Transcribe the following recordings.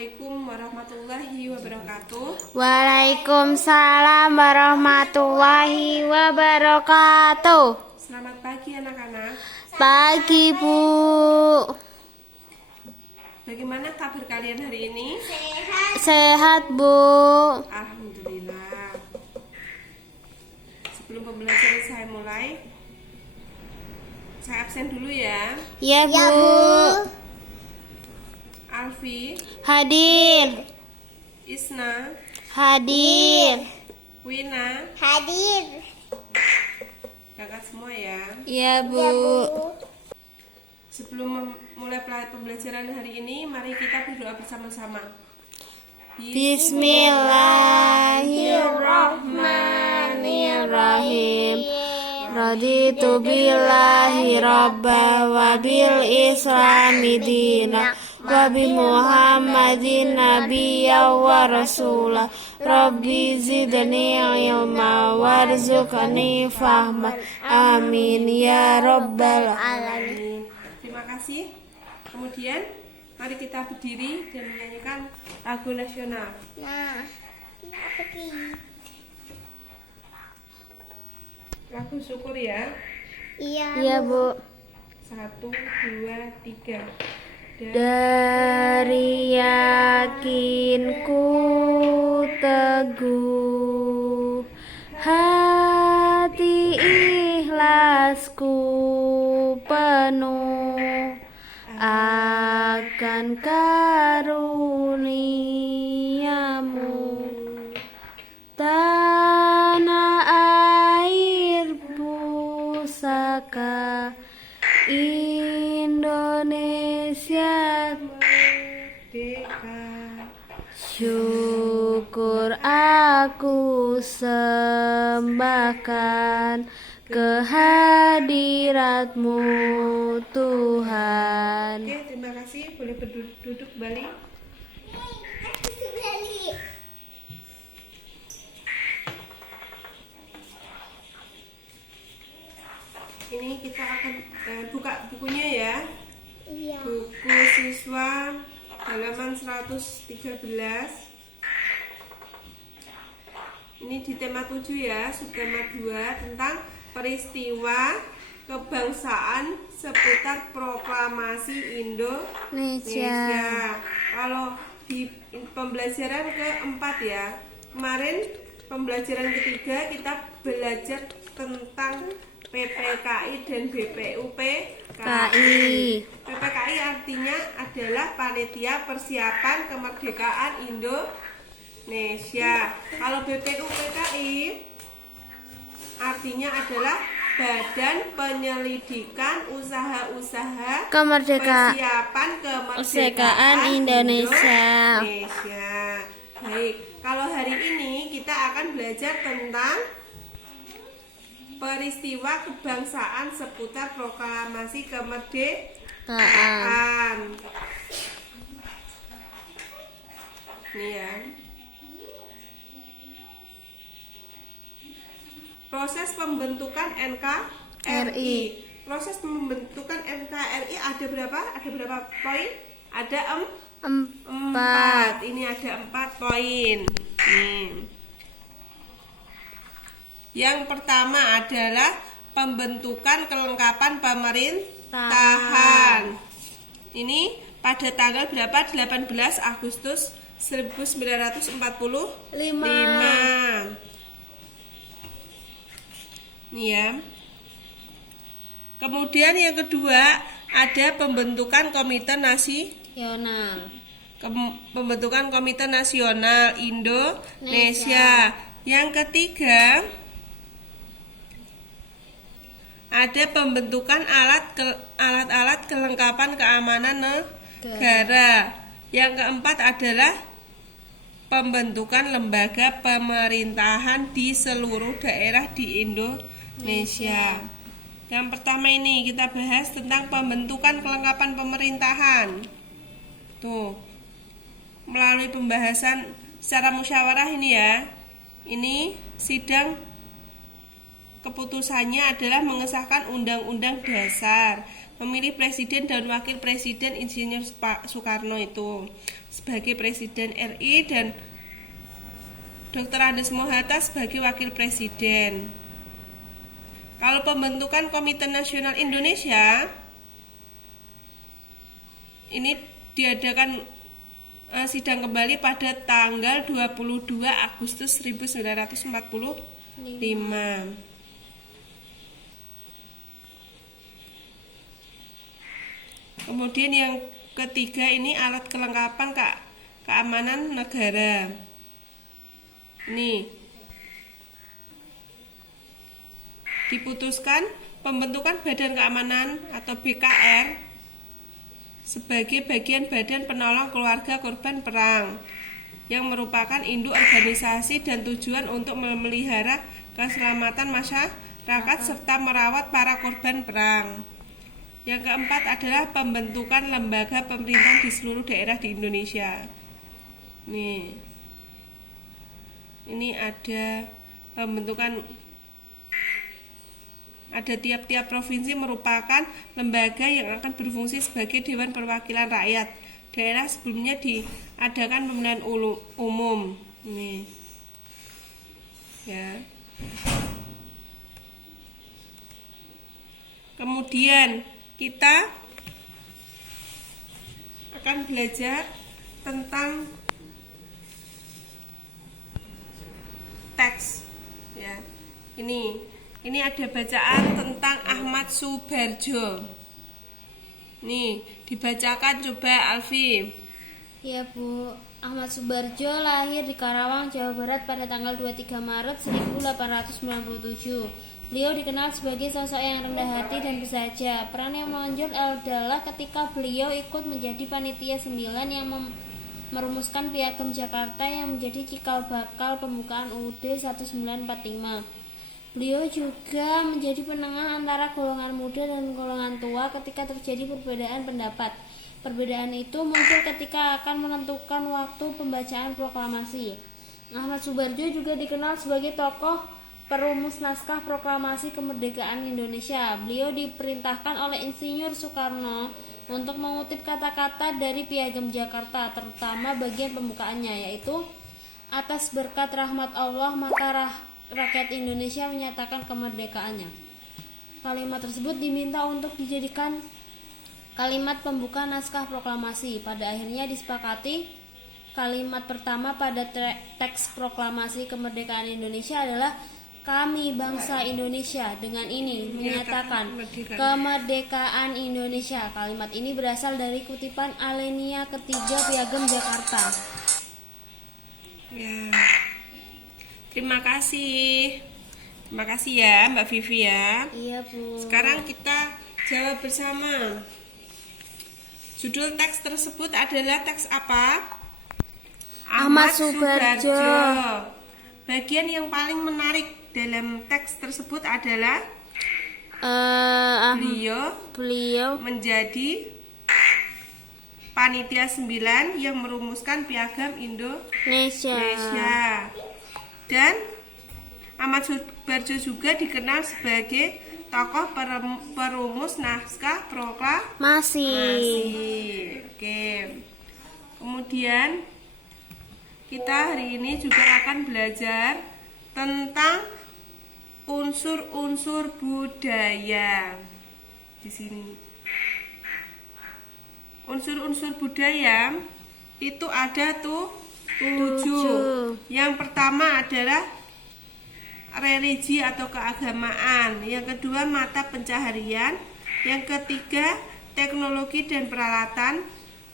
Assalamualaikum warahmatullahi wabarakatuh. Waalaikumsalam warahmatullahi wabarakatuh. Selamat pagi anak-anak. Pagi, Bu. Bagaimana kabar kalian hari ini? Sehat, Bu. Alhamdulillah. Sebelum pembelajaran saya mulai, saya absen dulu ya. Ya, Bu. Alfi, Hadir. Isna, Hadir. Wina, Hadir. kakak semua ya. Ya, Bu. Sebelum mulai pembelajaran hari ini, mari kita berdoa bersama-sama. Bismillahirrahmanirrahim. Raditu billahi rabba wa bil islami dina wa bi muhammadin nabiyya wa rasulah. Rabbi zidni ilma warzuqni fahma. Amin ya rabbal alamin. Terima kasih. Kemudian mari kita berdiri dan menyanyikan lagu nasional. Nah, ini apa sih? Lagu syukur ya. Iya. Ya, Bu. 1, 2, 3. Dari yakinku teguh, hati ikhlasku penuh akan karuniamu. Tanah air pusaka Indonesia, Deka. syukur aku sembahkan kehadiratmu Tuhan. Oke, terima kasih. Boleh duduk kembali. Ini kita akan buka bukunya ya. Iya. Buku siswa halaman 113. Ini di tema 7 ya, subtema 2 tentang peristiwa kebangsaan seputar proklamasi Indonesia. Kalau di pembelajaran keempat ya, kemarin pembelajaran ketiga kita belajar tentang PPKI dan BPUPKI. PPKI artinya adalah Panitia Persiapan Kemerdekaan Indonesia. Kalau BPUPKI artinya adalah Badan Penyelidikan Usaha-usaha Persiapan Kemerdekaan Indonesia. Baik, kalau hari ini kita akan belajar tentang peristiwa kebangsaan seputar proklamasi kemerdekaan. Nih ya. Proses pembentukan NKRI. Proses pembentukan NKRI ada berapa? Ada berapa poin? Ada 4. Ini ada 4 poin. Nih. Yang pertama adalah pembentukan kelengkapan pemerintahan. Ini pada tanggal berapa? 18 Agustus 1945. Nih ya. Kemudian yang kedua ada pembentukan Komite Nasional. Pembentukan Komite Nasional Indonesia. Yang ketiga ada pembentukan alat-alat kelengkapan keamanan negara. Yang keempat adalah pembentukan lembaga pemerintahan di seluruh daerah di Indonesia. Yang pertama ini kita bahas tentang pembentukan kelengkapan pemerintahan. Tuh, melalui pembahasan secara musyawarah ini ya. Ini sidang keputusannya adalah mengesahkan Undang-Undang Dasar memilih presiden dan wakil presiden Insinyur Pak Soekarno itu sebagai presiden RI dan Dr. Andes Mohatta sebagai wakil presiden. Kalau pembentukan Komite Nasional Indonesia ini diadakan sidang kembali pada tanggal 22 Agustus 1945. Kemudian yang ketiga ini alat kelengkapan keamanan negara. Nih, diputuskan pembentukan Badan Keamanan atau BKR sebagai bagian badan penolong keluarga korban perang yang merupakan induk organisasi dan tujuan untuk memelihara keselamatan masyarakat serta merawat para korban perang. Yang keempat adalah pembentukan lembaga pemerintahan di seluruh daerah di Indonesia. Nih, ini ada pembentukan, ada tiap-tiap provinsi merupakan lembaga yang akan berfungsi sebagai Dewan Perwakilan Rakyat. Daerah sebelumnya diadakan pemilihan umum. Nih, ya. Kemudian kita akan belajar tentang teks, ya. Ini ada bacaan tentang Ahmad Soebardjo. Nih, dibacakan coba Alfi. Ya Bu, Ahmad Soebardjo lahir di Karawang, Jawa Barat pada tanggal 23 Maret 1897. Beliau dikenal sebagai sosok yang rendah hati dan bersahaja. Peran yang menonjol adalah ketika beliau ikut menjadi panitia 9 yang merumuskan Piagam Jakarta yang menjadi cikal bakal pembukaan UUD 1945. Beliau juga menjadi penengah antara golongan muda dan golongan tua ketika terjadi perbedaan pendapat. Perbedaan itu muncul ketika akan menentukan waktu pembacaan proklamasi. Ahmad Soebardjo juga dikenal sebagai tokoh perumus naskah proklamasi kemerdekaan Indonesia. Beliau diperintahkan oleh Insinyur Soekarno untuk mengutip kata-kata dari Piagam Jakarta, terutama bagian pembukaannya, yaitu atas berkat rahmat Allah maka rakyat Indonesia menyatakan kemerdekaannya. Kalimat tersebut diminta untuk dijadikan kalimat pembuka naskah proklamasi. Pada akhirnya disepakati kalimat pertama pada teks proklamasi kemerdekaan Indonesia adalah kami bangsa Indonesia dengan ini menyatakan kemerdekaan Indonesia. Kalimat ini berasal dari kutipan alinea ketiga Piagam Jakarta. Ya. Terima kasih ya Mbak Vivi ya. Iya Bu. Sekarang kita jawab bersama. Judul teks tersebut adalah teks apa? Ahmad Soebardjo. Bagian yang paling menarik dalam teks tersebut adalah beliau menjadi panitia 9 yang merumuskan Piagam Indonesia. Dan Ahmad Soebardjo juga dikenal sebagai tokoh perumus naskah proklamasi. Oke. Kemudian kita hari ini juga akan belajar tentang unsur-unsur budaya. Di sini. Unsur-unsur budaya itu ada 7. Yang pertama adalah religi atau keagamaan, yang kedua mata pencaharian, yang ketiga teknologi dan peralatan,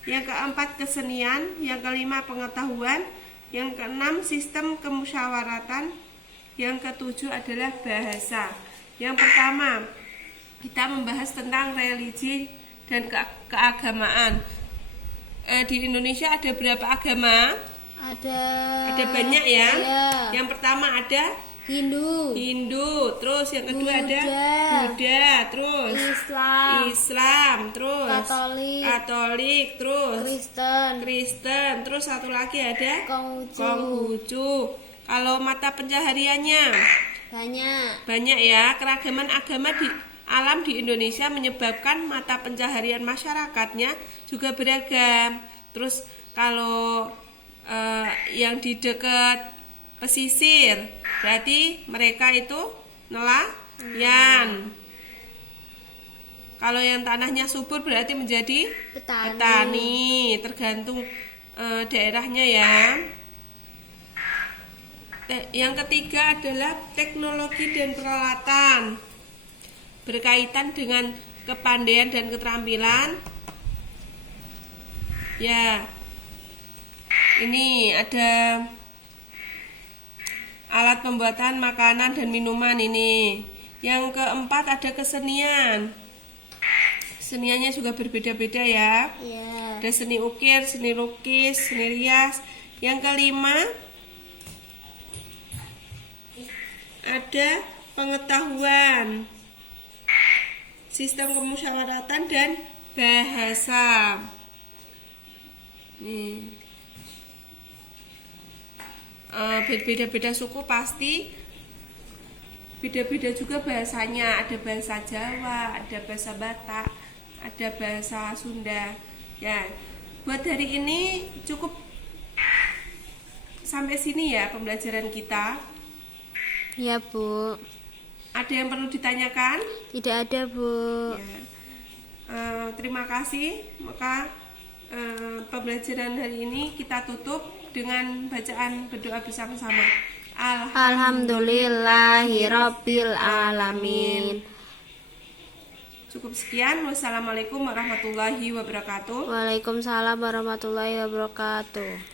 yang keempat kesenian, yang kelima pengetahuan, yang keenam sistem kemusyawaratan, yang ketujuh adalah bahasa. Yang pertama kita membahas tentang religi dan keagamaan. Di Indonesia ada berapa agama? Ada banyak ya. Yang pertama ada Hindu, terus yang kedua ada Buddha, terus Islam, terus Katolik, terus Kristen, terus satu lagi ada Konghucu. Kalau mata pencahariannya banyak ya. Keragaman agama alam di Indonesia menyebabkan mata pencaharian masyarakatnya juga beragam. Terus kalau yang di dekat pesisir berarti mereka itu nelayan. Kalau yang tanahnya subur berarti menjadi petani. Tergantung daerahnya ya. Yang ketiga adalah teknologi dan peralatan, berkaitan dengan kepandaian dan keterampilan. Ya, ini ada alat pembuatan makanan dan minuman ini. Yang keempat ada kesenian. Keseniannya juga berbeda-beda ya. Ya. Ada seni ukir, seni lukis, seni rias. Yang kelima ada pengetahuan, sistem kemusyawaratan dan bahasa. Nih, berbeda-beda suku pasti beda-beda juga bahasanya. Ada bahasa Jawa, ada bahasa Batak, ada bahasa Sunda. Ya, buat hari ini cukup sampai sini ya pembelajaran kita. Ya, Bu. Ada yang perlu ditanyakan? Tidak ada, Bu. Ya. Terima kasih. Maka pembelajaran hari ini kita tutup dengan bacaan berdoa bersama-sama. Alhamdulillahirabbil alamin. Cukup sekian. Wassalamualaikum warahmatullahi wabarakatuh. Waalaikumsalam warahmatullahi wabarakatuh.